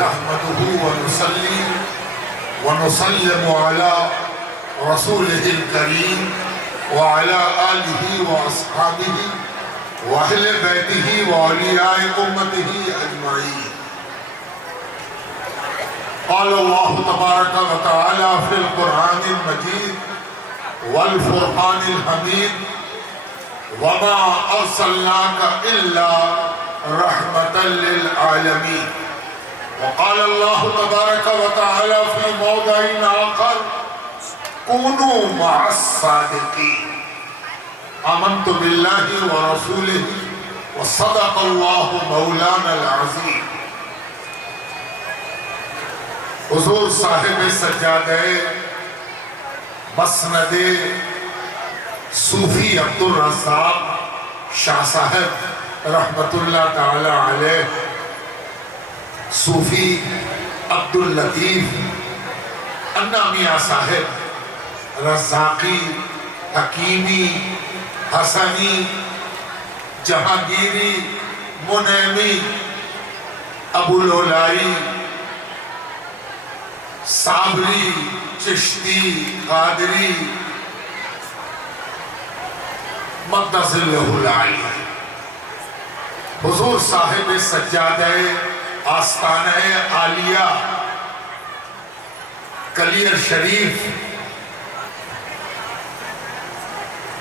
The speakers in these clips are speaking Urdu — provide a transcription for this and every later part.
نحمده ونصلي ونسلم على رسوله الكريم وعلى آله وأصحابه وأهل بيته وأولياء أمته أجمعين. قال الله تبارك وتعالى في القرآن المجيد والفرقان الحميد وما أرسلناك إلا رحمة للعالمين. وقال الله تبارك وتعالى في موضع آخر كونوا مع الصادقين. آمنت بالله ورسوله وصدق الله مولانا العظيم. حضور صاحب سجادہ مسند صوفی عبدالرزاق شاہ صاحب رحمت اللہ تعالی علیہ، صوفی عبداللطیف انا میاں صاحب رزاقی حکیمی حسنی جہانگیری منعمی ابوالعلائی صابری چشتی قادری مقدس اللہ العالی، حضور صاحب سجادہ آستانہ عالیہ کلیر شریف،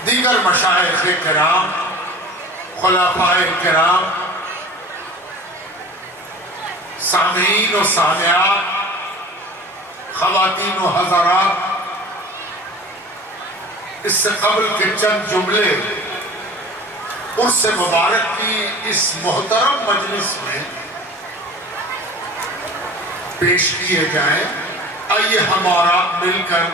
دیگر مشائخ کرام، خلفاء کرام، سامعین و سامعات، خواتین و حضرات، اس سے قبل کے چند جملے عرس مبارک کی اس محترم مجلس میں پیش کیے جائیں. آئیے ہم اور آپ مل کر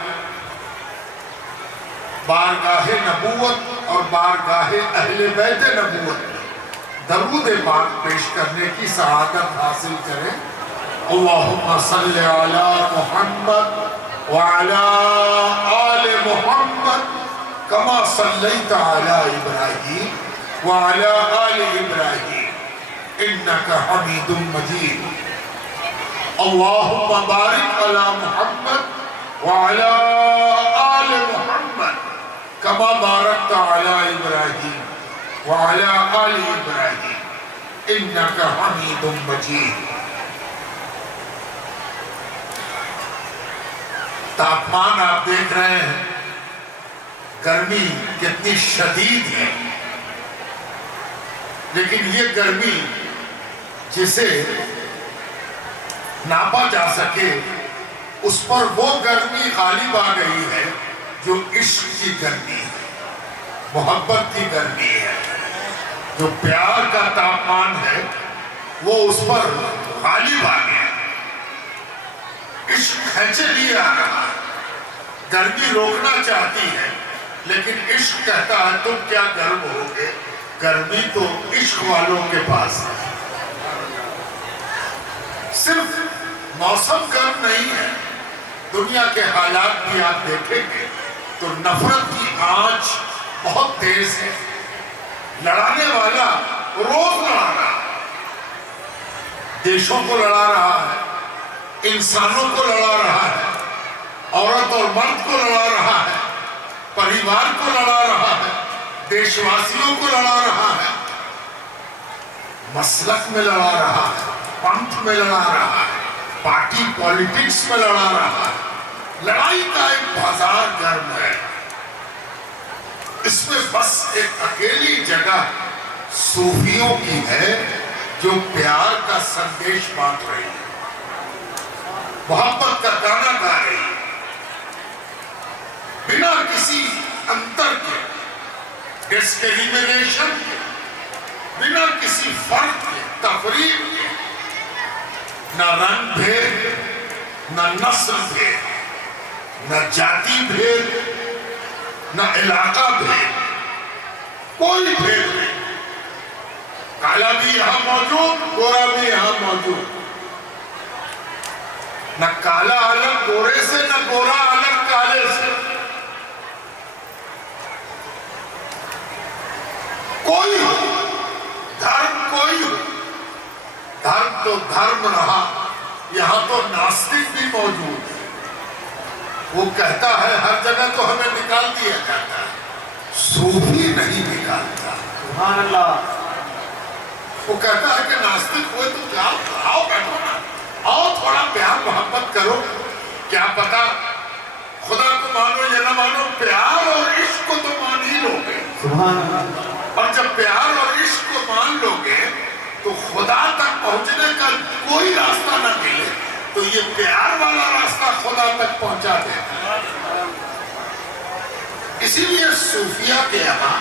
بارگاہ نبوت اور بارگاہ اہل بیت نبوت درود پاک پیش کرنے کی سعادت حاصل کریں. اللہم صلی علی محمد وعلی آل محمد کما صلیت علی ابراہیم وعلی آل ابراہیم انکا حمید مجید. اللہم بارک علی محمد وعلی آل محمد کما بارکت علی ابراہیم وعلی آل ابراہیم انکا حمید مجید. تاپمان آپ دیکھ رہے ہیں، گرمی کتنی شدید ہے، لیکن یہ گرمی جسے ناپا جا سکے اس پر وہ گرمی غالب آ گئی ہے جو عشق کی گرمی ہے، محبت کی گرمی ہے. جو پیار کا تاپمان ہے وہ اس پر غالب آ گیا. عشق کھینچے لیے آ رہا ہے، گرمی روکنا چاہتی ہے، لیکن عشق کہتا ہے تم کیا گرم ہوگے، گرمی تو عشق والوں کے پاس ہے. صرف موسم گرم نہیں ہے، دنیا کے حالات بھی آپ دیکھیں گے تو نفرت کی آنچ بہت تیز ہے. لڑانے والا روز لڑا رہا ہے، دیشوں کو لڑا رہا ہے، انسانوں کو لڑا رہا ہے، عورت اور مرد کو لڑا رہا ہے، پریوار کو لڑا رہا ہے، دیش واسیوں کو لڑا رہا ہے، مسلک میں لڑا رہا ہے، پنتھ میں لڑا رہا ہے، پارٹی پولیٹکس میں لڑا رہا ہے. لڑائی کا ایک بازار گرم ہے. اس میں بس ایک اکیلی جگہ صوفیوں کی ہے جو پیار کا سندیش بانٹ رہی ہے، محبت کا گانا گا رہی ہے، بنا کسی انتر کے، ڈسکریمنیشن کے، بنا کسی فرق کے، تفریق کے، نہ رنگ بھید، نہ نسل بھید، نہ جاتی بھید، نہ علاقہ بھید، کوئی بھید نہیں. کالا بھی یہاں موجود، گورا بھی یہاں موجود. نہ کالا الگ گورے سے، نہ گورا الگ کالے سے. کوئی ہو، دھرم کوئی ہو، دھرم تو دھرم رہا، تو ناستک بھی موجود ہے، وہ کہتا ہے ہر جگہ تو ہمیں نکال دیا جاتا ہے، صوفی نہیں نکالتا۔ سبحان اللہ۔ وہ کہتا ہے کہ ناستک ہوئے تو کیا، آؤ بیٹھو نا، آؤ تھوڑا پیار محبت کرو، کیا پتا خدا کو مانو یا نہ مانو، پیار اور عشق کو تو مان ہی لو گے۔ سبحان اللہ۔ اور جب پیار اور عشق کو مان لو گے تو خدا تک پہنچنے کا کوئی راستہ نہ ملے تو یہ پیار والا راستہ خدا تک پہنچا دے گا۔ اسی لیے صوفیہ کے یہاں،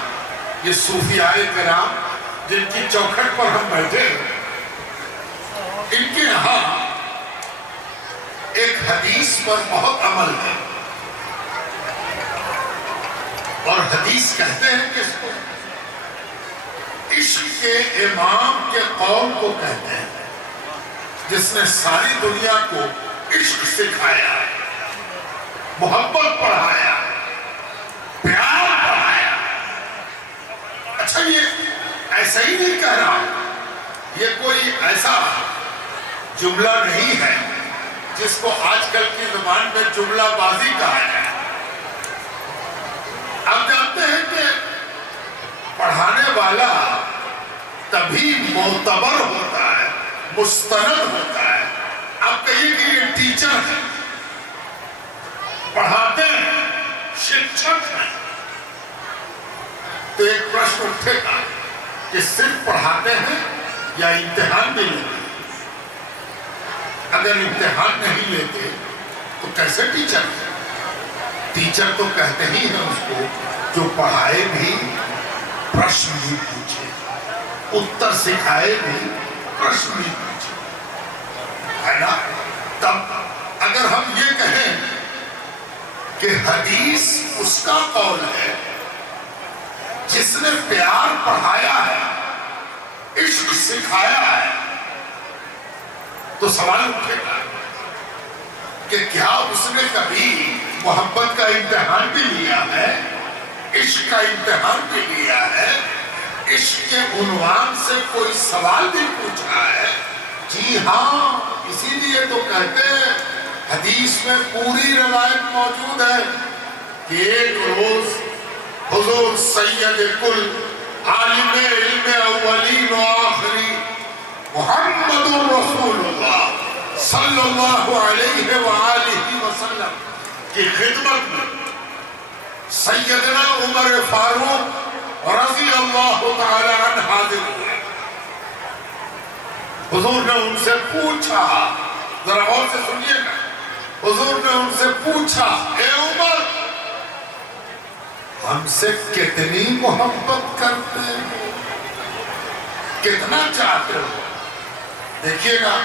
یہ صوفیاء کرام جن کی چوکھٹ پر ہم بیٹھے، ان کے یہاں ایک حدیث پر بہت عمل ہے، اور حدیث کہتے ہیں کہ اس کو عشق کے امام کے قول کو کہتے ہیں، جس نے ساری دنیا کو عشق سکھایا، محبت پڑھایا، پیار پڑھایا۔ اچھا یہ ایسا ہی نہیں کہہ رہا، یہ کوئی ایسا جملہ نہیں ہے جس کو آج کل کی زبان میں جملہ بازی کہا ہے۔ آپ جانتے ہیں کہ پڑھانے والا تبھی معتبر ہوتا ہے، مستند ہوتا ہے۔ آپ کہیے کہ یہ ٹیچر ہے، پڑھاتے ہیں، شکشک ہیں، تو ایک پرشن اٹھے گا کہ صرف پڑھاتے ہیں یا امتحان بھی لیتے ہیں؟ اگر امتحان نہیں لیتے تو کیسے ٹیچر ہیں؟ ٹیچر تو کہتے ہی ہیں اس کو جو پڑھائے بھی، پرشن بھی پوچھے، اتر سکھائے بھی، پرشن بھی پوچھے، ہے نا؟ تب اگر ہم یہ کہیں کہ حدیث اس کا قول ہے جس نے پیار پڑھایا ہے، عشق سکھایا ہے، تو سوال اٹھے گا کہ کیا اس نے کبھی محبت کا امتحان بھی لیا ہے، عشق کا امتحان بھی لیا ہے، عشق کے عنوان سے کوئی سوال بھی پوچھا ہے؟ جی ہاں، اسی لیے تو کہتے ہیں حدیث میں پوری روایت موجود ہے کہ ایک روز حضور سید کل عالم علم اولین و آخری محمد رسول اللہ صلی اللہ علیہ وآلہ وسلم کی خدمت میں سیدنا عمر فاروق رضی اللہ تعالی عنہ حاضر ہوئے۔ حضور نے ان سے پوچھا، ذرا غور سے سنیے گا، حضور نے ان سے پوچھا، اے عمر، ہم سے کتنی محبت کرتے ہو، کتنا چاہتے ہو؟ دیکھیے گا،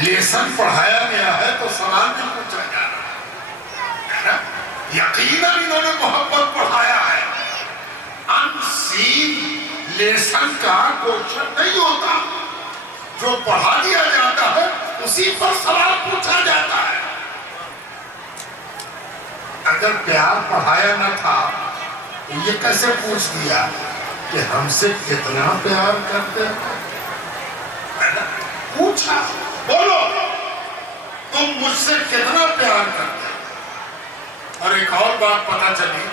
لیسن پڑھایا گیا ہے تو سوال بھی پوچھا جا رہا ہے، یقیناً انہوں نے محبت پڑھایا ہے۔ ان سین لیسن کا کوشچن نہیں ہوتا، جو پڑھا دیا جاتا ہے اسی پر سوال پوچھا جاتا ہے۔ اگر پیار پڑھایا نہ تھا تو یہ کیسے پوچھ دیا کہ ہم سے کتنا پیار کرتے ہیں؟ پوچھا، بولو تم مجھ سے کتنا پیار کرتے ہیں؟ اور ایک اور بات پتہ چلی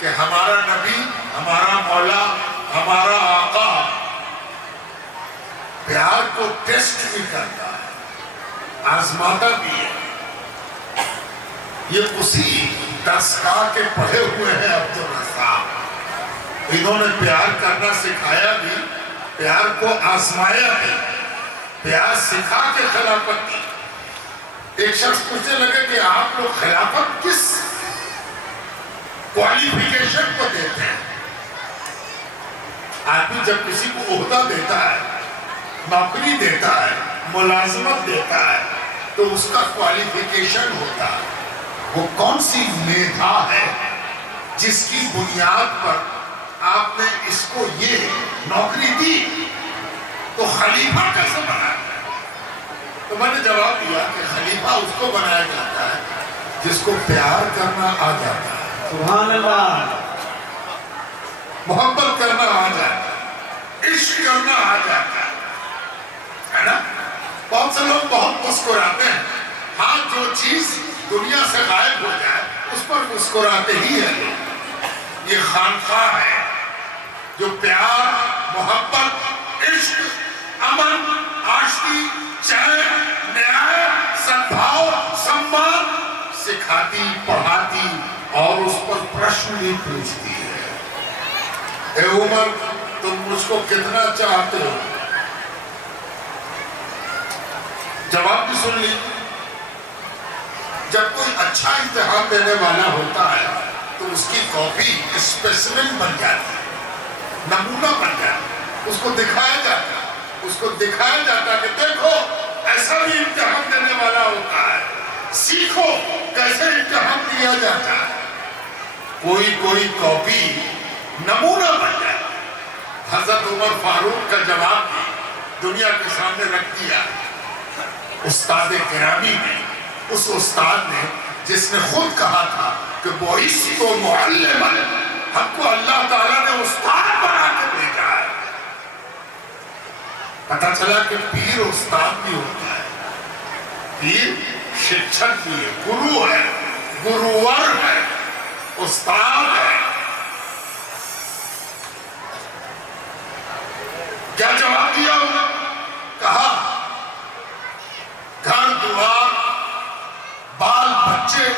کہ ہمارا نبی، ہمارا مولا، ہمارا آقا پیار کو ٹیسٹ بھی کرتا ہے، آزماتا بھی ہے۔ یہ اسی دستگاہ کے پڑھے ہوئے ہیں عبدالرزاق، انہوں نے پیار کرنا سکھایا بھی، پیار کو آزمایا بھی، پیار سکھا کے خلافت دی۔ ایک شخص پوچھنے لگے کہ آپ لوگ خلافت کس کوالیفیکیشن کو دیتے ہیں؟ آدمی جب کسی کو عہدہ دیتا ہے، نوکری دیتا ہے، ملازمت دیتا ہے تو اس کا کوالیفیکیشن ہوتا ہے، وہ کون سی میدھا ہے جس کی بنیاد پر آپ نے اس کو یہ نوکری دی، تو خلیفہ کیسے بنایا؟ تو میں نے جواب دیا کہ خلیفہ اس کو بنایا جاتا ہے جس کو پیار کرنا آ جاتا ہے، سبحان اللہ، محبت کرنا آ جاتا ہے، عشق کرنا آ جاتا ہے نا؟ بہت سے لوگ بہت مسکراتے ہیں. ہاں جو چیز دنیا سے غائب ہو جائے اس پر مسکراتے ہی ہیں. یہ خانقاہ ہے جو پیار، محبت، عشق، امن، آشتی، چین، نیائے، سدبھاؤ، سمان سکھاتی، پڑھاتی اور اس پر پرشن بھی پوچھتی ہے. اے عمر تم مجھ کو کتنا چاہتے ہو؟ جواب بھی سن لی. جب کوئی اچھا امتحان دینے والا ہوتا ہے تو اس کی کاپی اسپیسیمن بن جاتی ہے، نمونہ بن جاتا ہے. اس کو دکھایا جاتا ہے کہ دیکھو ایسا بھی امتحان دینے والا ہوتا ہے، سیکھو کیسے امتحان دیا جاتا ہے. کوئی کاپی نمونہ بن جاتا ہے. حضرت عمر فاروق کا جواب بھی دنیا کے سامنے رکھ دیا. استاد گرامی نے، اس استاد نے جس نے خود کہا تھا کہ بُعِثْتُ مُعَلِّمًا، ہم کو اللہ تعالیٰ نے استاد بنا کے بھیجا ہے. پتہ چلا کہ پیر استاد بھی ہوتا ہے. پیر شکشک بھی ہے، گرو ہے، گروور ہے، استاد ہے. کیا جواب دیا انہوں نے؟ کہا گھر دوار، بال بچے،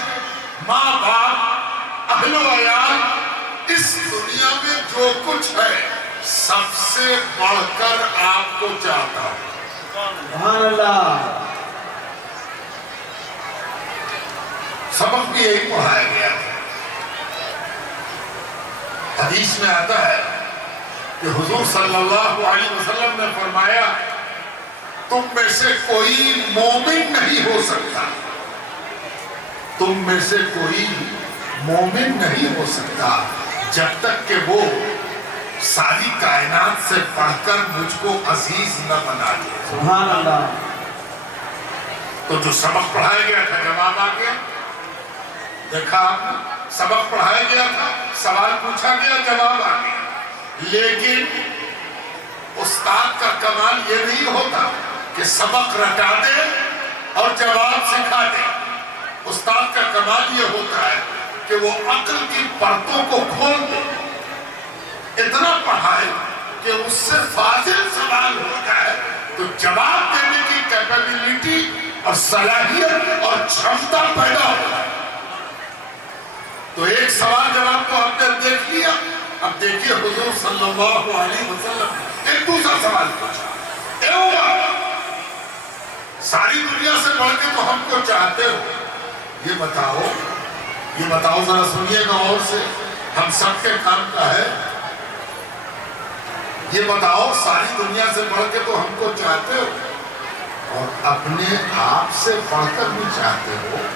ماں باپ، اہل و عیال، اس دنیا میں جو کچھ ہے سب سے بڑھ کر آپ کو چاہتا ہوں. سبحان اللہ. سبق بھی یہی پڑھایا گیا تھا. حدیث میں آتا ہے کہ حضور صلی اللہ علیہ وسلم نے فرمایا تم میں سے کوئی مومن نہیں ہو سکتا، تم میں سے کوئی مومن نہیں ہو سکتا جب تک کہ وہ ساری کائنات سے پڑھ کر مجھ کو عزیز نہ بنا دے. سبحان اللہ. تو جو سبق پڑھایا گیا تھا جواب آ گیا. دیکھا آپ نے، سبق پڑھایا گیا تھا، سوال پوچھا گیا، جواب آ گیا. لیکن استاد کا کمال یہ نہیں ہوتا کہ سبق رٹا دے اور جواب سکھا دے. استاد کا کمال یہ ہوتا ہے کہ وہ عقل کی پرتوں کو کھول دے، اتنا پڑھائے کہ اس سے فاضل سوال ہو جائے تو جواب دینے کی کیپیبلٹی اور صلاحیت اور چھمتا پیدا ہو جائے. تو ایک سوال جواب تو آپ نے دیکھ لیا. اب دیکھیے حضور صلی اللہ علیہ وسلم نے ایک دوسرا سوال پوچھا. اے عمر، ساری دنیا سے بڑھ کے تو ہم کو چاہتے ہو، یہ بتاؤ ذرا سنیے گا اور سے، ہم سب کے کام کا ہے. یہ بتاؤ ساری دنیا سے بڑھ کے تو ہم کو چاہتے ہو اور اپنے آپ سے بڑھ کر بھی چاہتے ہو،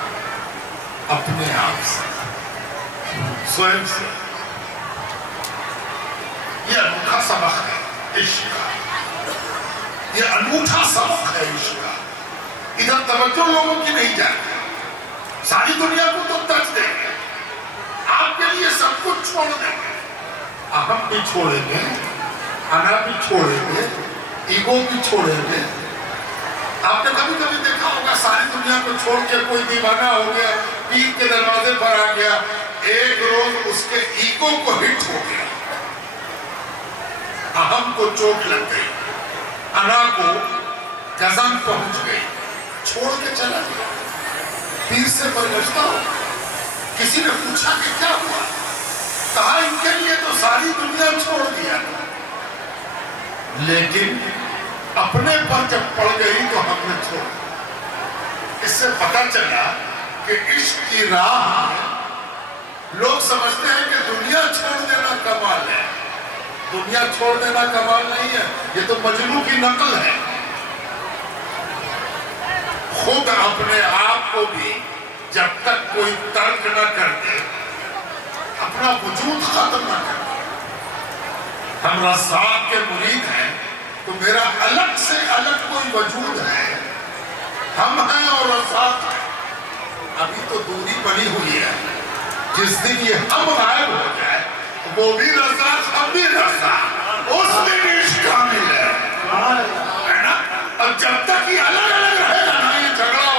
اپنے آپ سے، سوئم سے. یہ انوکھا سبق ہے عشق کا، یہ انوکھا سبق ہے عشق کا. ادھر توجہ لوگوں کی نہیں جاتی. ساری دنیا کو تو تج دیں گے، آپ کے لیے سب کچھ چھوڑ دیں گے. اہم بھی چھوڑیں گے، انا بھی چھوڑیں گے، ایگو بھی چھوڑیں گے. آپ نے کبھی کبھی دیکھا ہوگا ساری دنیا کو چھوڑ کے کوئی دیوانہ ہو گیا، پیر کے دروازے پر آ گیا، ایک روز اس کے ایگو کو ہٹ ہو گیا، اہم کو چوٹ لگ گئی، انا کو گزن پہنچ گئی، چھوڑ کے چلا گیا. پیر سے پرگشتہ ہو، کسی نے پوچھا کہ کیا ہوا؟ کہا ان کے لیے تو ساری دنیا چھوڑ دیا، لیکن اپنے پر جب پڑ گئی تو ہم نے چھوڑ. اس سے پتہ چلا کہ عشق کی راہ میں لوگ سمجھتے ہیں کہ دنیا چھوڑ دینا کمال ہے. دنیا چھوڑ دینا کمال نہیں ہے، یہ تو مجنوں کی نقل ہے. خود اپنے آپ کو بھی جب تک کوئی ترک نہ کر دے، اپنا وجود ختم نہ کر دے. ہم رزاق کے مرید ہیں تو میرا الگ سے الگ کوئی وجود ہے. ہم ہیں اور رزاق ہیں. ابھی تو دوری بنی ہوئی ہے. جس دن یہ ہم غائب ہو جائے وہ بھی رزاق، ہم بھی رزاق، اس میں بھی عشق کامل ہے نا. اور جب تک یہ الگ الگ رہے گا نا، یہ جھگڑا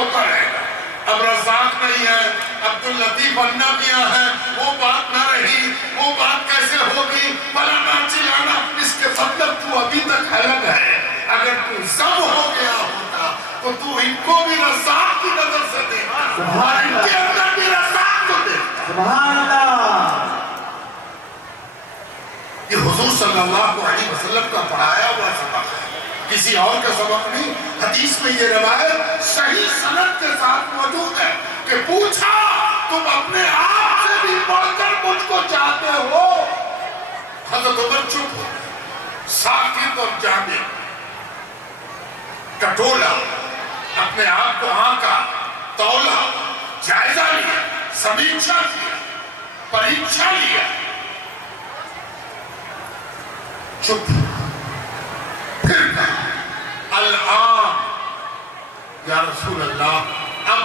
بننا میاں ہے، وہ بات نہ رہی، وہ بات کیسے ہوگی، بلانا چلانا، اس کے مطلب تو ابھی تک الگ ہے۔ اگر تو ضم ہو گیا ہوتا تو تو ان کو بھی رزاق کی نظر سے دیکھتا اور ان کے اندر بھی رزاق کو دیکھتا۔ سبحان اللہ۔ یہ حضور صلی اللہ علیہ وسلم کا پڑھایا ہوا سبق ہے، کسی اور کا سبق نہیں۔ حدیث میں یہ روایت صحیح سند کے ساتھ موجود ہے کہ پوچھا تم اپنے آپ سے بھی بڑھ کر مجھ کو چاہتے ہو؟ حضرت عمر چپ ہو، ساکت اور جامع، کٹولا، اپنے آپ کو آنکا، تولا، جائزہ لیا، سمیچھا کیا، پریچھا لیا، چپ۔ پھر کہا الآن یا رسول اللہ، اب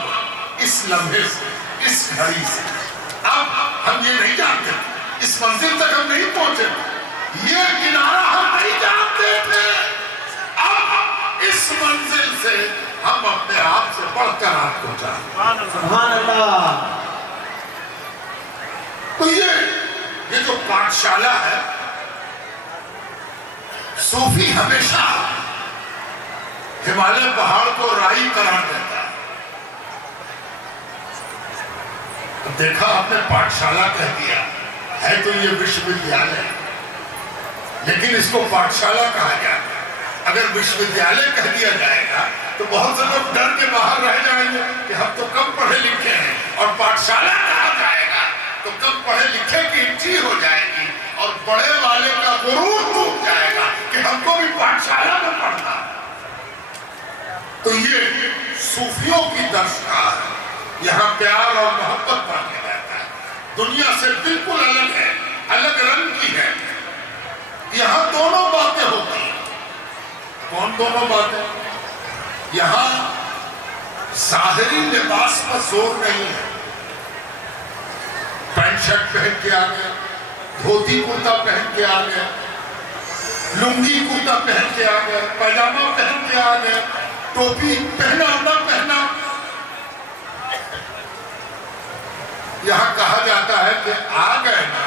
اس لمحے سے، اس گھڑی سے، اب ہم یہ نہیں جانتے، اس منزل تک ہم نہیں پہنچے، یہ کنارہ ہم نہیں جانتے تھے، اب اس منزل سے ہم اپنے آپ سے بڑھ کر آپ کو چاہتے۔ سبحان اللہ۔ تو یہ جو پاٹھشالہ ہے، صوفی ہمیشہ ہمالیہ پہاڑ کو رائی قرار دیتا ہے۔ دیکھا آپ نے پاٹھشالہ کہہ دیا ہے تو یہ وشودیالیہ ہے، لیکن اس کو پاٹھشالہ کہا جاتا ہے۔ اگر وشودیالیہ کہہ دیا جائے گا تو بہت سے لوگ ڈر کے باہر رہ جائیں گے کہ ہم تو کم پڑھے لکھے ہیں، اور پاٹھشالہ کہا جائے گا تو کم پڑھے لکھے کی انٹری ہو جائے گی اور بڑے والے کا غرور ٹوٹ جائے گا کہ ہم کو بھی پاٹھشالہ میں پڑھنا۔ تو یہ صوفیوں کی درسگاہ ہے، یہاں پیار اور محبت پایا جاتا ہے، دنیا سے بالکل الگ ہے، الگ رنگ کی ہے، یہاں دونوں باتیں ہوتی ہیں۔ کون دونوں باتیں؟ یہاں ظاہری لباس پر زور نہیں ہے، پینٹ شرٹ پہن کے آ گیا، دھوتی کرتا پہن کے آ گیا، لنگی کرتا پہن کے آ گیا، پیجامہ پہن کے آ گیا، ٹوپی پہنا نہ پہنا۔ یہاں کہا جاتا ہے کہ آ گئے نا،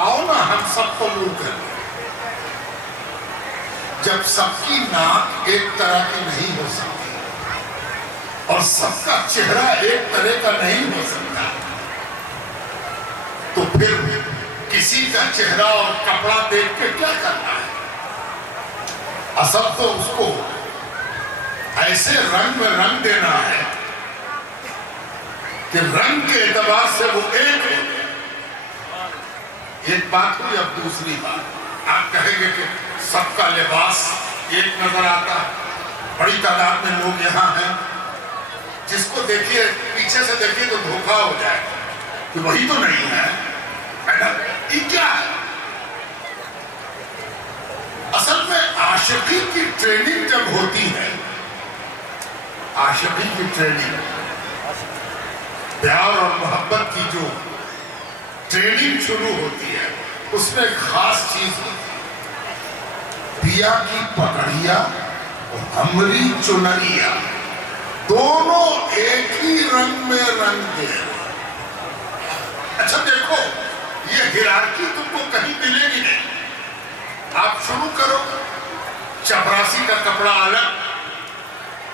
آؤ نا ہم سب کو نور کر دیں۔ جب سب کی ناک ایک طرح کی نہیں ہو سکتی اور سب کا چہرہ ایک طرح کا نہیں ہو سکتا، تو پھر کسی کا چہرہ اور کپڑا دیکھ کے کیا کرنا ہے؟ اصل تو اس کو ایسے رنگ میں رنگ دینا ہے کہ رنگ کے اعتبار سے وہ ایک ہو۔ ایک بات ہوئی، اب دوسری بات، آپ کہیں گے کہ سب کا لباس ایک نظر آتا ہے، بڑی تعداد میں لوگ یہاں ہیں، جس کو دیکھیے پیچھے سے دیکھیے تو دھوکا ہو جائے کہ وہی تو نہیں ہے نا، یہ کیا ہے؟ اصل میں عاشقی کی ٹریننگ جب ہوتی ہے، عاشقی کی ٹریننگ، پیار اور محبت کی جو ٹریننگ شروع ہوتی ہے، اس میں ایک خاص چیز ہوتی ہے، پیا کی پکڑیا اور ہمری چنریا دونوں ایک ہی رنگ میں رنگ دے۔ اچھا دیکھو، یہ ہیرارکی تم کو کہیں ملے گی نہیں۔ آپ شروع کرو، چپراسی کا کپڑا الگ،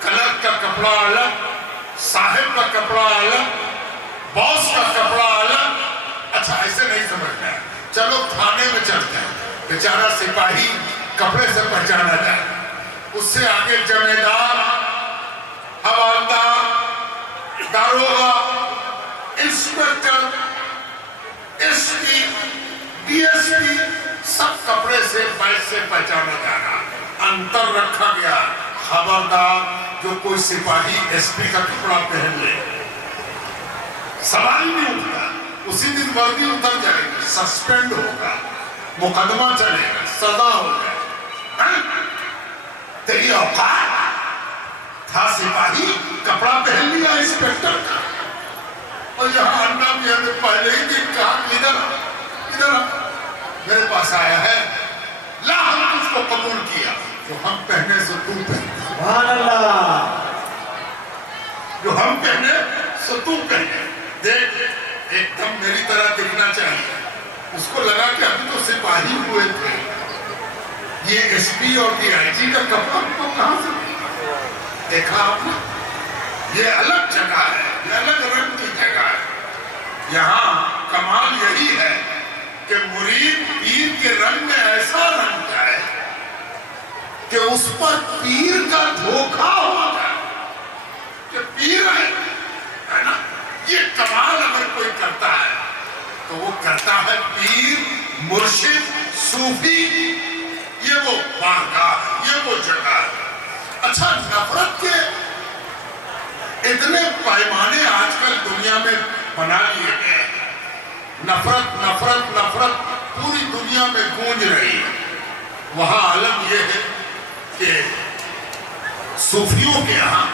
کلرک کا کپڑا الگ، صاحب کا کپڑا الگ، باس کا کپڑا الگ۔ اچھا ایسے نہیں سمجھنا ہے، چلو تھانے میں چلتے ہیں، بیچارہ سپاہی کپڑے سے پہچانا جائے، اس سے آگے جمیدار، حوالدار، داروغہ، inspector, S P, D S P, سب کپڑے سے بیچ سے پہچانا جانا۔ انتر رکھا گیا، خبردار جو کوئی سپاہی ایس پی کا کپڑا پہن لے، سوال نہیں اٹھتا، اسی دن وردی اتر جائے گی، سسپینڈ ہوگا، مقدمہ چلے گا، سزا ہو جائے گا۔ تیری اوقات تھا سپاہی کپڑا پہن لیا انسپیکٹر کا، اور یہاں انڈا بھی ہمیں پہلے ہی دن کہا ادھر میرے پاس آیا ہے، لا ہم اس کو قبول کیا، جو ہم پہنے سے تو پہنے، سبحان اللہ، جو ہم پہنے سے تو پہنے، دیکھ ایک دم میری طرح دکھنا چاہیے. اس کو لگا کہ ابھی تو سپاہی ہوئے تھے, یہ ایس پی اور ڈی آئی جی کا کپڑا تو کہاں سے ملا؟ دیکھا آپ نے, یہ الگ جگہ ہے, یہ الگ رنگ کی جگہ ہے. یہاں کمال یہی ہے کہ مرید پیر کے رنگ میں ایسا رنگ جائے کہ اس پر پیر کا دھوکہ ہو جائے کہ پیر ہے نا. یہ کمال اگر کوئی کرتا ہے تو وہ کرتا ہے پیر, مرشد, صوفی. یہ وہ بارگاہ ہے, یہ وہ جگہ ہے. اچھا, نفرت کے اتنے پیمانے آج کل دنیا میں بنا لیے گئے. نفرت نفرت نفرت پوری دنیا میں گونج رہی ہے. وہاں عالم یہ ہے کہ صوفیوں کے یہاں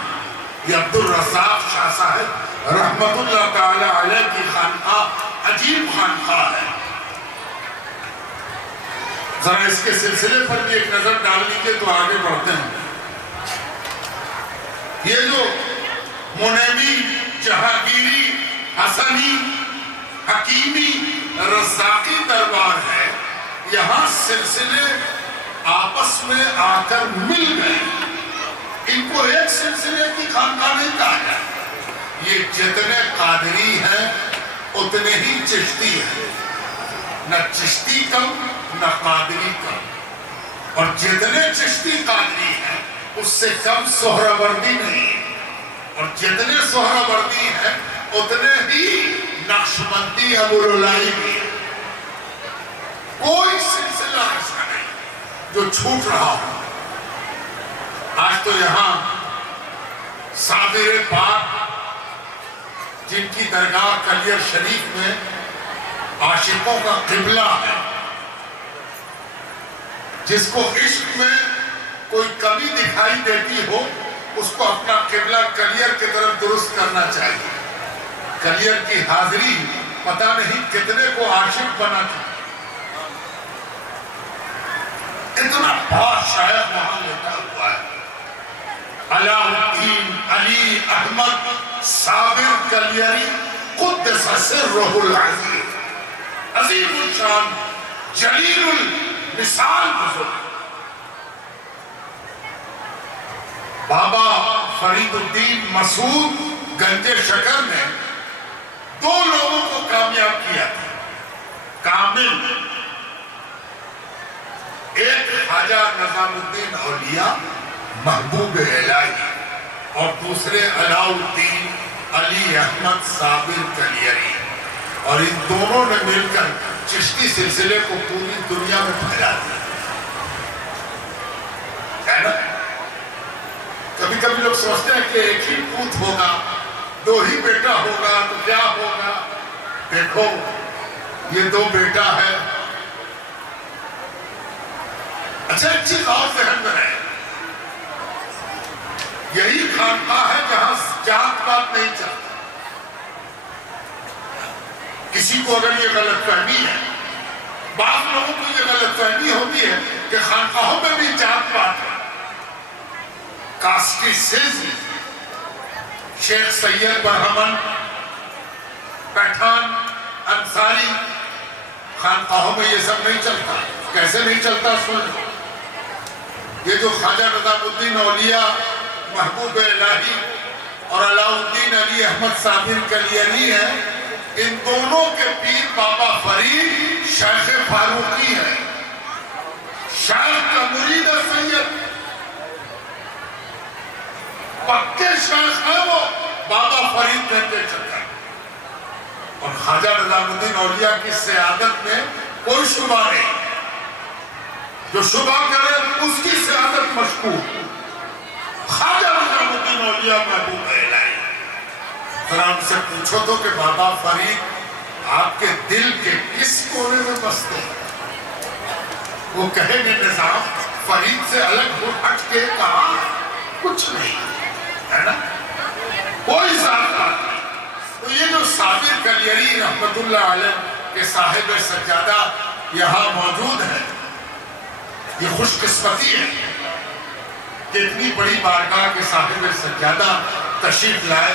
یہ عبد الرزاق شاہ صاحب رحمت اللہ تعالی علیہ کی خانقاہ عجیب خانقاہ ہے. ذرا اس کے سلسلے پر بھی ایک نظر ڈال لیجیے تو آگے بڑھتے ہیں. یہ جو منیمی, جہانگیری, حسنی, حکیمی, رزاقی دربار ہے, یہاں سلسلے آپس میں آ کر مل گئے. ان کو ایک سلسلے کی خانقاہ نہیں کہا جائے. یہ جتنے قادری ہیں اتنے ہی چشتی ہیں. نہ چشتی کم نہ قادری کم, اور جتنے چشتی قادری ہیں اس سے کم سہروردی نہیں, اور جتنے سہروردی ہیں اتنے ہی نقشبندی ابوالعلائی بھی ہیں. کوئی سلسلہ ایسا نہیں جو چھوٹ رہا ہو. آج تو یہاں صابر پاک جن کی درگاہ کلیر شریف میں عاشقوں کا قبلہ ہے, جس کو عشق میں کوئی کمی دکھائی دیتی ہو اس کو اپنا قبلہ کلیر کی طرف درست کرنا چاہیے. کلیر کی حاضری پتہ نہیں کتنے کو عاشق بناتی. اتنا بڑا شاعر وہاں لیٹا ہوا ہے. علاء الدین علی احمد صابر کلیری قدس سرہ العظیم, عظیم الشان, جلیل المثال بزرگ. بابا فرید الدین مسعود گنج شکر نے دو لوگوں کو کامیاب کیا تھا. کامل, ایک خواجہ نظام الدین اولیاء محبوب الہی, اور دوسرے علاء الدین علی احمد صابر کلیری. اور ان دونوں نے مل کر چشتی سلسلے کو پوری دنیا میں پھیلا دیا. کبھی کبھی لوگ سوچتے ہیں کہ ایک ہی پوت ہوگا, دو ہی بیٹا ہوگا تو کیا ہوگا. دیکھو یہ دو بیٹا ہے. اچھا, ایک چیز اور ذہن میں ہے, یہی خانقاہ ہے جہاں جات پات نہیں چلتا. کسی کو اگر یہ غلط فہمی ہے, بعض لوگوں کو یہ غلط فہمی ہوتی ہے کہ خانقاہوں میں بھی جات پات ہے. کاسٹی سیزی, شیخ سید برہمن, پٹھان, انصاری, خانقاہوں میں یہ سب نہیں چلتا. کیسے نہیں چلتا سن. یہ جو خواجہ نظام الدین اولیاء محبوب الہی اور علاء الدین علی احمد صابر کلیری ہے, ان دونوں کے پیر بابا فرید شیخ فاروقی ہے. شیخ کا مرید سید, پکے شیخ ہے وہ بابا فرید گنج شکر. اور خواجہ نظام الدین اولیاء کی سیادت میں کوئی شبہ نہیں. جو شبہ کرے اس کی سیادت مشکوک. خواجہ نظام الدین اولیاء محبوب الہی. ذرا ان سے پوچھو تو کہ بابا فرید آپ کے دل کے کس کونے میں بستے ہیں. وہ کہیں گے نظام فرید سے الگ ہو ہٹ کے کہا کچھ نہیں ہے نا, کوئی ذات بات نہیں. تو یہ جو صابر کلیری رحمت اللہ علیہ کے صاحب سجادہ یہاں موجود ہے, یہ خوش قسمتی ہے کہ اتنی بڑی بارگاہ کے صاحب سجادہ تشریف لائے.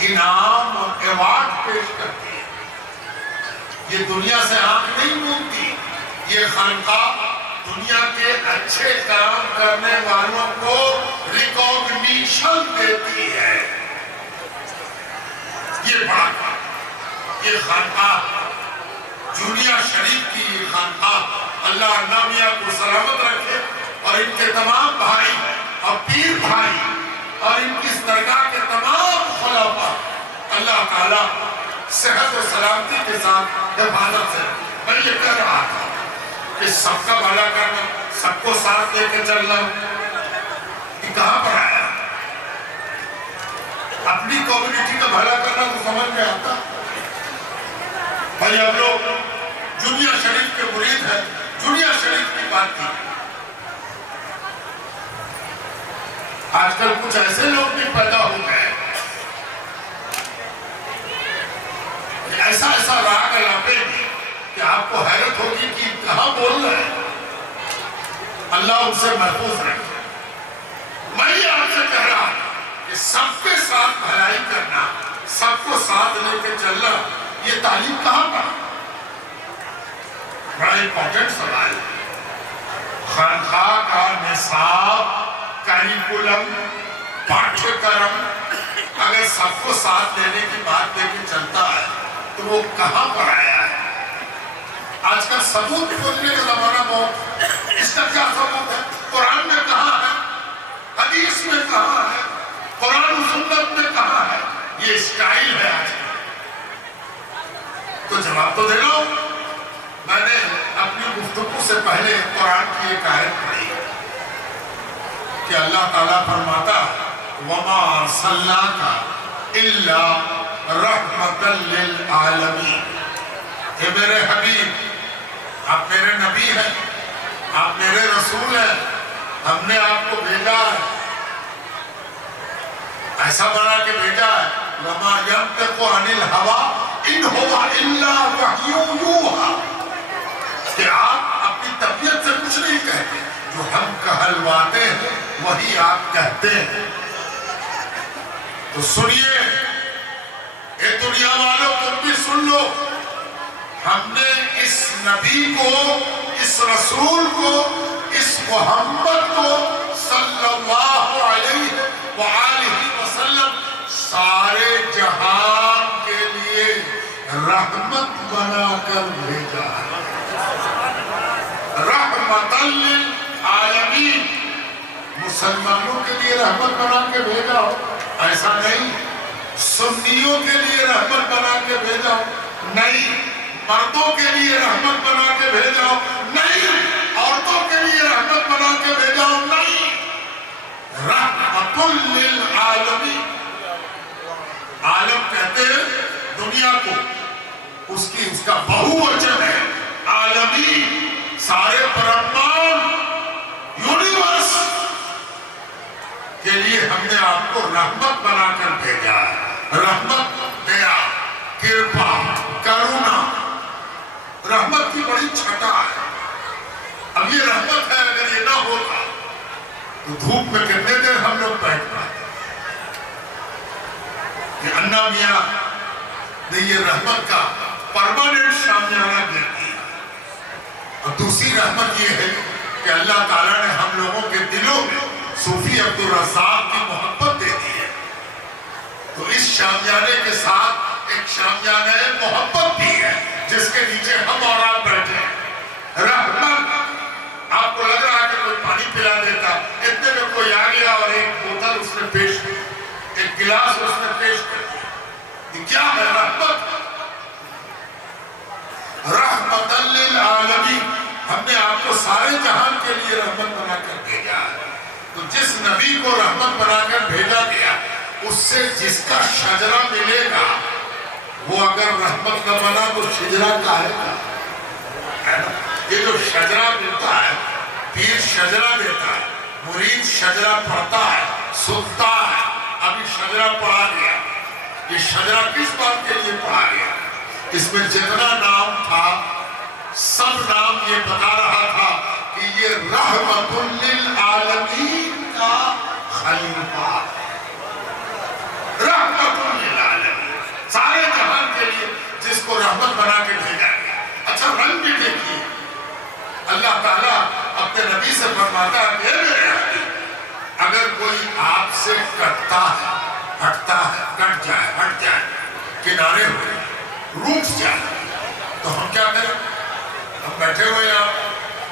انعام اور ایوارڈ پیش کرتی ہے. یہ دنیا سے آنکھ نہیں موندتی. یہ خانقاہ دنیا کے اچھے کام کرنے والوں کو ریکگنیشن دیتی ہے. یہ بڑا یہ خانقاہ جونیا شریف کی یہ خانقاہ اللہ نامیہ کو سلامت رکھے اور ان کے تمام بھائی اور پیر بھائی اور ان کی اس درگاہ کے تمام خلافہ اللہ تعالیٰ صحت و سلامتی کے ساتھ حفاظت سے. میں یہ کہہ رہا تھا کہ سب کا بھلا کرنا, سب کو ساتھ لے کے چلنا, یہ کہاں پر آیا؟ اپنی کمیونٹی کا بھلا کرنا تو سمجھ میں آتا. بھائی اب لوگ جونیا شریف کے مرید ہیں, جونیا شریف کی بات کی. آج کل کچھ ایسے لوگ بھی پیدا ہو گئے کہ ایسا ایسا راگ لاپے گی کہ آپ کو حیرت ہوگی کہ کہاں بول رہے ہیں. اللہ ان سے محفوظ رکھے. میں یہ آپ سے کہہ رہا ہوں کہ سب کے ساتھ بھلائی کرنا, سب کو ساتھ لے کے چلنا, یہ تعلیم کہاں پر؟ بڑا امپورٹنٹ سوال. خانقاہ کا نصاب, کریکولم, پاٹھیہ کرم اگر سب کو ساتھ لینے کی بات لے کے چلتا ہے تو وہ کہاں پر آیا ہے؟ آج کل ثبوت کھوجنے کا زمانہ بہت. اس کا کیا ثبوت ہے؟ قرآن میں کہاں ہے, حدیث میں کہاں ہے, قرآن و سنت میں کہاں ہے؟ یہ اسٹائل ہے آج کل. تو جواب تو دے لو. میں نے اپنی گفتگو سے پہلے قرآن کی ایک آیت پڑھی کہ اللہ تعالیٰ فرماتا وَمَا أَرْسَلْنَاكَ إِلَّا رَحْمَةً لِلْعَالَمِينَ. اے میرے حبیب, آپ میرے نبی ہیں, آپ میرے رسول ہیں, ہم نے آپ کو بھیجا ہے, ایسا بنا کے بھیجا ہے وَمَا يَنْطِقُ عَنِ الْهَوَىٰ إِنْ هُوَ إِلَّا وَحْيٌ يُوحَىٰ. کہ آپ اپنی طبیعت سے کچھ نہیں کہتے, جو ہم کہلواتے ہیں وہی آپ کہتے ہیں. تو سنیے اے دنیا والوں, تم بھی سن لو. ہم نے اس نبی کو, اس رسول کو, اس محمد کو صلی اللہ علیہ وآلہ وسلم سارے جہان کے لیے رحمت بنا کر بھیجا ہے. رحمت للعالمین. مسلمانوں کے لیے رحمت بنا کے بھیجا ہو ایسا نہیں, سنیوں کے لیے رحمت بنا کے بھیجا ہو نہیں, مردوں کے لیے رحمت بنا کے بھیجا ہو نہیں, عورتوں کے لیے رحمت بنا کے بھیجا ہو نہیں. رحمت للعالمین. عالم کہتے ہیں دنیا کو, اس کا بہووچن ہے عالمین. سارے برہمان یونیورس کے لیے ہم نے آپ کو رحمت بنا کر بھیجا ہے. رحمت, دیا, کرپا, کرونا. رحمت کی بڑی چھٹا ہے. اب یہ رحمت ہے, اگر یہ نہ ہوتا تو دھوپ میں کتنے دیر ہم لوگ بیٹھ پاتے. یہ انا میاں نے یہ رحمت کا پرماننٹ شامیانہ گر دیا. اور دوسری رحمت یہ ہے کہ اللہ تعالیٰ نے ہم لوگوں کے دلوں میں صوفی عبدالرزاق کی محبت دے دی ہے. تو اس شامیانے کے ساتھ ایک شامیانہ محبت بھی ہے جس کے نیچے ہم اور آپ بیٹھے ہیں. رحمت. آپ کو لگ رہا ہے کہ کوئی پانی پلا دیتا, اتنے میں کوئی آ گیا اور ایک بوتل اس نے پیش کی, ایک گلاس اس نے پیش کر دیا. یہ کیا ہے رحمت؟ رحمت للعالمین. ہم نے آپ کو سارے جہان کے لیے رحمت بنا کر بھیجا ہے. تو جس نبی کو رحمت بنا کر بھیجا گیا, اس سے جس کا شجرہ ملے گا, وہ اگر رحمت نہ بنا تو شجرہ کا ہے نا. یہ جو شجرہ ملتا ہے, پیر شجرہ دیتا ہے, مرید شجرہ پڑھتا ہے, سنتا ہے. ابھی شجرہ پڑھا گیا. یہ شجرہ کس بات کے لیے پڑھا گیا؟ اس میں جتنا نام تھا سب نام یہ بتا رہا تھا کہ یہ رحمت للعالمین کا خلیفہ. رحمت للعالمین. کٹ جائے، ہٹ جائے، کنارے ہو جائے، روٹ جائے، تو ہم کیا کریں؟ ہم بیٹھے ہوئے ہیں،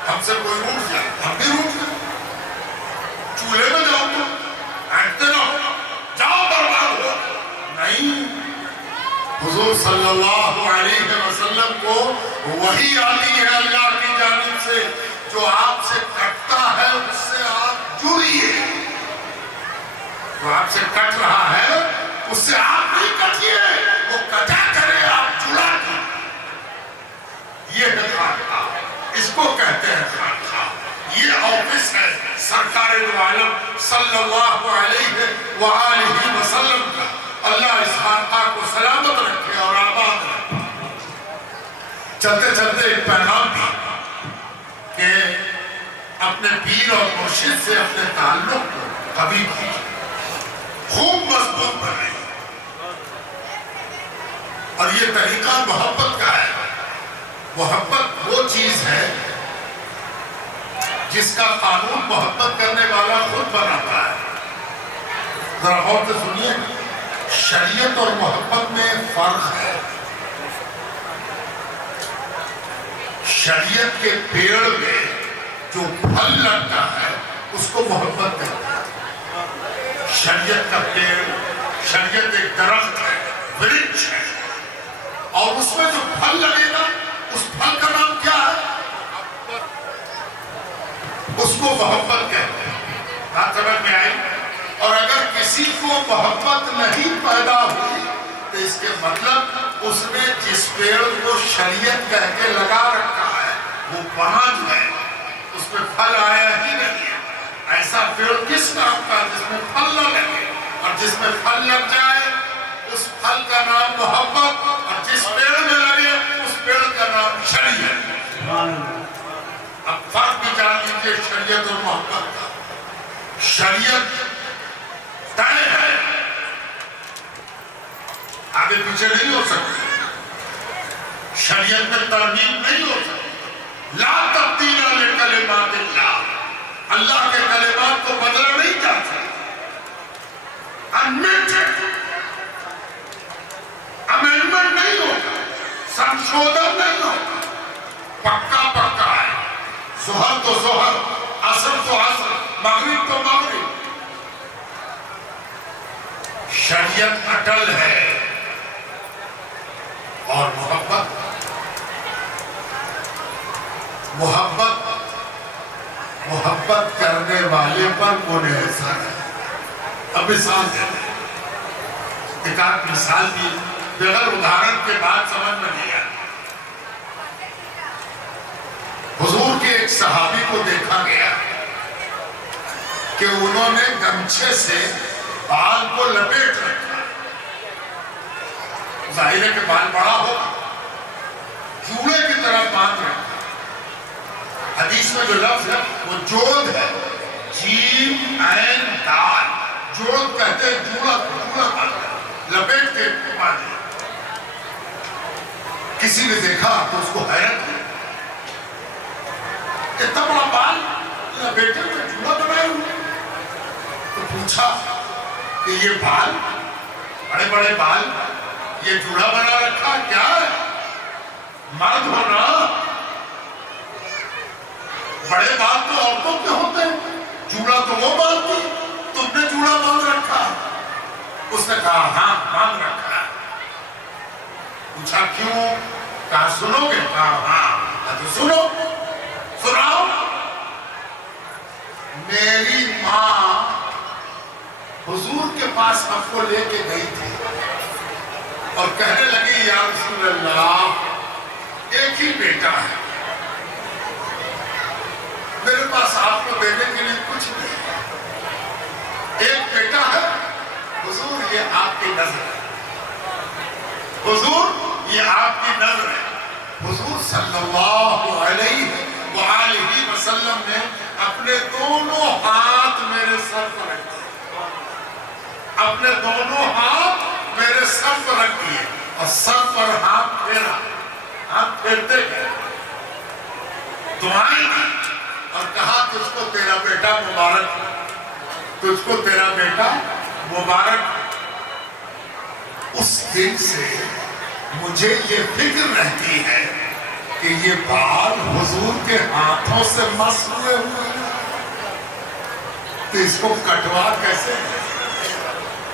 ہم سے کوئی روٹ جائے، ہم بھی روٹ جائے۔ چولہے میں جاؤ تو ہٹتے نہ ہو، جاؤ برباد ہو۔ نہیں، حضور صلی اللہ علیہ وسلم کو وحی آتی ہے اللہ کی جانب سے، جو آپ سے کٹتا ہے اس سے آپ جڑیے، جو آپ سے کٹ رہا ہے اس سے آپ نہیں کٹیے، وہ کٹا کرے، آپ جڑا کیجیے۔ یہ ہے خانقاہ، اس کو کہتے ہیں خانقاہ۔ یہ آفس ہے سرکار دو عالم صلی اللہ علیہ وآلہ وسلم کا۔ اللہ اس خانقاہ کو سلامت رکھے اور آباد رکھے۔ چلتے چلتے ایک پیغام دی کہ اپنے پیر اور مرشد سے اپنے تعلق کو کبھی کیجیے، خوب مضبوط بنائیے۔ اور یہ طریقہ محبت کا ہے۔ محبت وہ چیز ہے جس کا قانون محبت کرنے والا خود بناتا ہے۔ ذرا غور سے سنیے، شریعت اور محبت میں فرق ہے۔ شریعت کے پیڑ میں جو پھل لگتا ہے اس کو محبت کہتے ہیں۔ شریعت کا پیڑ، شریعت ایک درخت ہے، ورکش ہے، اور اس میں جو پھل لگے گا اس پھل کا نام کیا ہے؟ اس کو محبت کہتے ہیں۔ بات سمجھ میں آئی؟ اور اگر کسی کو محبت نہیں پیدا ہوئی تو اس کے مطلب اس نے جس پیڑ کو شریعت کہہ کے لگا رکھا ہے وہ بانجھ ہے، اس میں پھل آیا ہی نہیں ہے۔ ایسا پیڑ کس کام کا جس میں پھل نہ لگے؟ اور جس میں پھل لگ جائے اس پھل کا نام محبت، اور جس پیڑ میں لگے اس پیڑ کا نام شریعت۔ اب فرق بھی جان لیجیے شریعت اور محبت کا۔ شریعت طے ہے، آگے پیچھے نہیں ہو سکتی۔ شریعت میں ترمیم نہیں ہو سکتی۔ لا تبدیل لکلمات اللہ، اللہ کے کلمات کو بدلا نہیں جا سکتا۔ امینڈمنٹ نہیں ہوتا، سنشودھن نہیں ہوتا، پکا پکا ہے۔ ظہر تو ظہر، عصر تو عصر، مغرب تو مغرب۔ شریعت اٹل ہے، اور محبت کرنے والے پر منحصر ہے۔ اب مثال دیتے ہیں، ایک آدھ مثال دی بغیر ادھارن کے بعد سمجھ میں نہیں آیا۔ حضور کے ایک صحابی کو دیکھا گیا کہ انہوں نے گمچھے سے بال کو لپیٹ رکھا، ظاہر ہے کہ بال بڑا ہوگا، جوڑے کی طرح باندھ رکھا۔ حدیث میں جو لفظ ہے وہ جود ہے، جیم عین دال، جود کہتے ہیں جوڑا باندھنا، لپیٹ کے باندھنا۔ کسی نے دیکھا تو اس کو حیرت ہوئی، اتنا بڑا بال لپیٹے ہوئے جوڑا بنائے ہوئے۔ تو پوچھا کہ یہ بال، بڑے بڑے بال، یہ جوڑا بنا رکھا کیا ہے؟ مرد ہونا، بڑے بال تو عورتوں کے ہوتے ہیں، جوڑا تو وہ باندھتی، تم نے جوڑا باندھ رکھا؟ اس نے کہا ہاں باندھ رکھا ہے۔ پوچھا کیوں؟ کہا سنو گے؟ کہا ہاں۔ تو سنو، سناؤ۔ میری ماں حضور کے پاس ہم کو لے کے گئی تھی اور کہنے لگی یا رسول اللہ ایک ہی بیٹا ہے، میرے پاس آپ کو دینے کے لیے کچھ نہیں ہے، ایک بیٹا ہے، حضور یہ آپ کی نظر ہے، حضور یہ آپ کی نظر ہے۔ حضور صلی اللہ علیہ وآلہ وسلم نے اپنے دونوں ہاتھ میرے سر پر رکھ دیے، اپنے دونوں ہاتھ میرے سر پر رکھ دیے اور سر پر ہاتھ پھیرا، ہاتھ پھیرتے گئے، دعائیں دی اور کہا تجھ کو تیرا بیٹا مبارک ہو، تجھ کو تیرا بیٹا مبارک ہو۔ اس دن سے مجھے یہ فکر رہتی ہے کہ یہ بال حضور کے ہاتھوں سے مس ہوئے ہیں، تو اس کو کٹوا کیسے،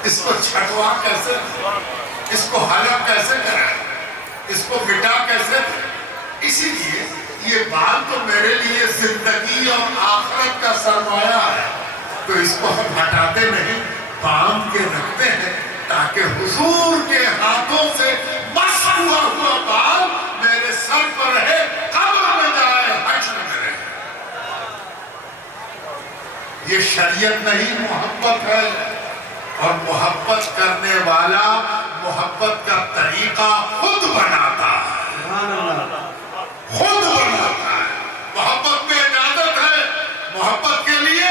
اس کو چھٹوا کیسے، اس کو حلق کیسے کریں، اس کو مٹا کیسے کریں؟ اسی لیے یہ بال تو میرے لیے زندگی اور آخرت کا سرمایہ ہے، تو اس کو ہم ہٹاتے نہیں، باندھ کے رکھتے ہیں تاکہ حضور کے ہاتھوں سے مس ہوا بال میرے سر پر رہے، قبر میں جائے، حشر میں رہے۔ یہ شریعت نہیں، محبت ہے، اور محبت کرنے والا محبت کا طریقہ خود بناتا ہے، خود بناتا ہے۔ محبت میں اجازت ہے، محبت کے لیے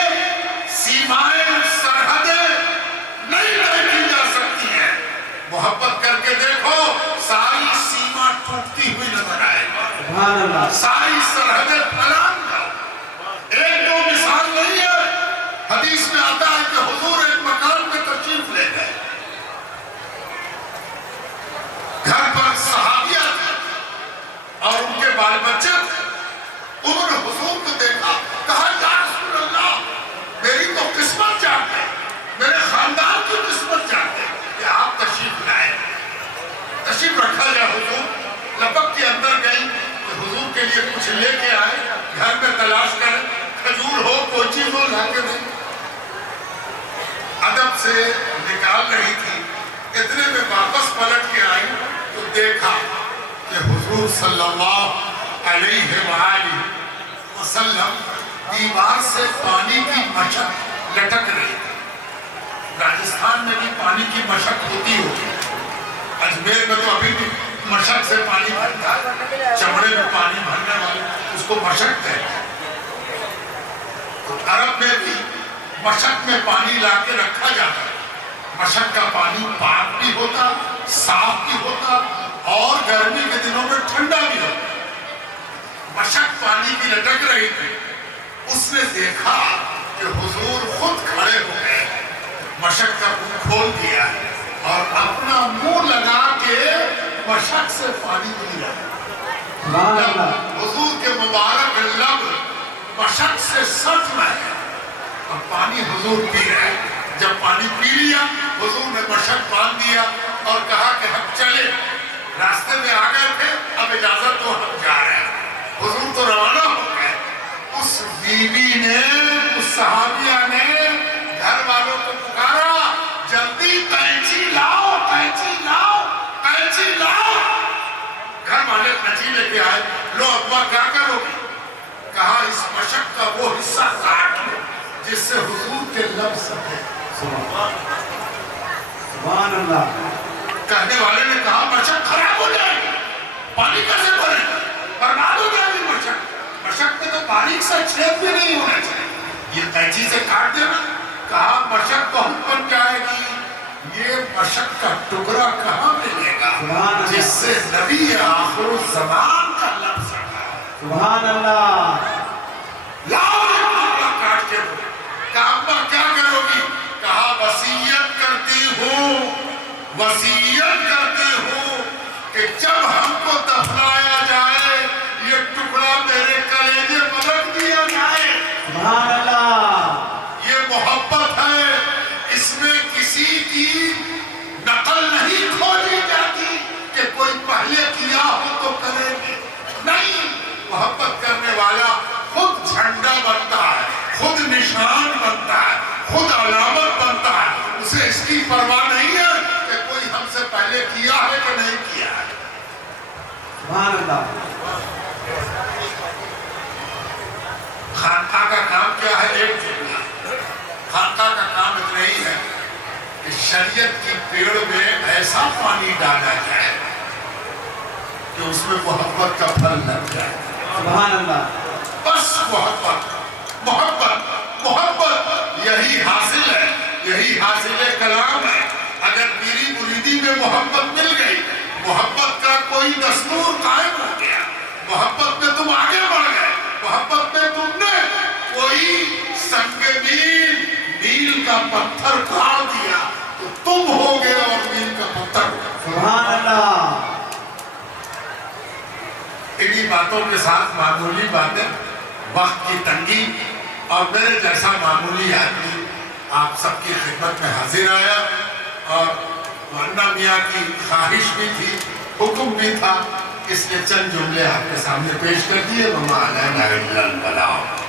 سیمائیں، سرحدیں نہیں طے کی جا سکتی ہیں۔ محبت کر کے دیکھو، ساری سیما ٹوٹتی ہوئی نظر آئے گی، ساری سرحدیں پھلان جاؤ۔ ایک دو مثال نہیں ہے، حدیث میں آتا ہے کہ حضور ایک مکان میں تشریف لے گئے، گھر پر صحابیہ تھے اور ان کے بال بچے تھے۔ انہوں نے حضور کو دیکھا، کہا یا رسول اللہ، میری تو قسمت جانتے، میرے خاندان کی قسمت جانتے کہ آپ تشریف لائے، تشریف رکھا جائے۔ حضور لپک کے اندر گئی کہ حضور کے لیے کچھ لے کے آئے، گھر میں تلاش کریں، کھجور ہو، کوئی چیز ہو، لا کے دیں۔ ادب سے نکال رہی تھی، اتنے میں واپس پلٹ کے آئی تو دیکھا کہ حضور صلی اللہ علیہ وآلہ وسلم دیوار سے پانی کی مشک لٹک رہی تھی۔ راجستھان میں بھی پانی کی مشک ہوتی ہوگی، اجمیر میں تو ابھی بھی مشک سے پانی بھرتا ہے، چمڑے میں پانی بھرنے والے اس کو مشک کہتے ہیں۔ تو عرب میں بھی مشک میں پانی لا کے رکھا جاتا ہے، مشک کا پانی پاک بھی ہوتا، صاف بھی ہوتا، اور گرمی کے دنوں میں ٹھنڈا بھی ہوتا۔ مشک پانی کی لٹک رہی تھی، اس نے دیکھا کہ حضور خود کھڑے ہو گئے، مشک کا منہ کھول دیا اور اپنا منہ لگا کے مشک سے پانی پی رہا۔ حضور کے مبارک لب مشک سے سٹ رہے ہیں اور پانی حضور پی رہے ہیں۔ جب پانی پی لیا، حضور نے مشک باندھ دیا اور کہا کہ ہم چلے، راستے میں آ گئے تھے، اب اجازت تو ہم جا رہے ہیں۔ حضور تو روانہ ہو گئے۔ اس بیوی نے، اس صحابیہ نے گھر والوں کو پکارا، جلدی قینچی لاؤ، قینچی لاؤ، قینچی لاؤ۔ گھر والے قینچی لے کے آئے، لو ابا کیا کرو گے؟ کہا اس مشک کا وہ حصہ کاٹ لو جس سے حضور کے لب سکے۔ سبحان اللہ۔ کہنے والے نے کہا مشک خراب ہو جائے گی، پانی کیسے بھرے، برباد ہو جائے گی مشک۔ مشک میں تو باریک سا چھید بھی نہیں ہونا چاہیے، یہ قینچی سے کاٹ دینا۔ کہا مشک بہت بن جائے گی، یہ مشک کا ٹکڑا کہاں ملے گا جس سے نبی آخر الزمان کا لب سکا۔ سبحان اللہ۔ لاؤ یہ ٹکڑا کاٹ کے دو۔ کہا ابا کیا کرو گی؟ کہا وصیت کرتی ہوں، وصیت کرتی ہوں کہ جب ہم کو دفنایا جائے یہ ٹکڑا میرے کلیجے پر رکھ دیا جائے۔ سبحان اللہ۔ یہ محبت ہے، اس میں کسی کی نقل نہیں کھولی جاتی کہ کوئی پہلے کیا ہو تو کرے گے، نہیں۔ محبت کرنے والا خود جھنڈا بنتا ہے، خود نشان بنتا ہے، خود علامت بنتا ہے، اسے اس کی پرواہ نہیں ہے کہ کوئی ہم سے پہلے کیا ہے کہ نہیں کیا ہے۔ سبحان اللہ۔ خانقاہ کا کام کیا ہے؟ ایک جملہ، خانقاہ کا کام اتنا ہی ہے کہ شریعت کی پیڑ میں ایسا پانی ڈالا جائے کہ اس میں محبت کا پھل لگ جائے۔ سبحان اللہ۔ بس محبت، محبت، محبت، یہی حاصل ہے، یہی حاصل کلام ہے۔ اگر میری مریدی میں محبت مل گئی، محبت کا کوئی دستور قائم ہو گیا، محبت میں تم آگے بڑھ گئے، محبت میں تم نے کوئی سنگ میل، میل کا پتھر کاٹ دیا تو تم ہو گئے اور میل کا پتھر انہی باتوں کے ساتھ معمولی باتیں، وقت کی تنگی اور میرے جیسا معمولی آدمی آپ سب کی خدمت میں حاضر آیا، اور مولانا میاں کی خواہش بھی تھی، حکم بھی تھا، اس لیے چند جملے آپ کے سامنے پیش کر دیے۔ وَمَا عَلَيْنَا إِلَّا الْبَلَاغُ۔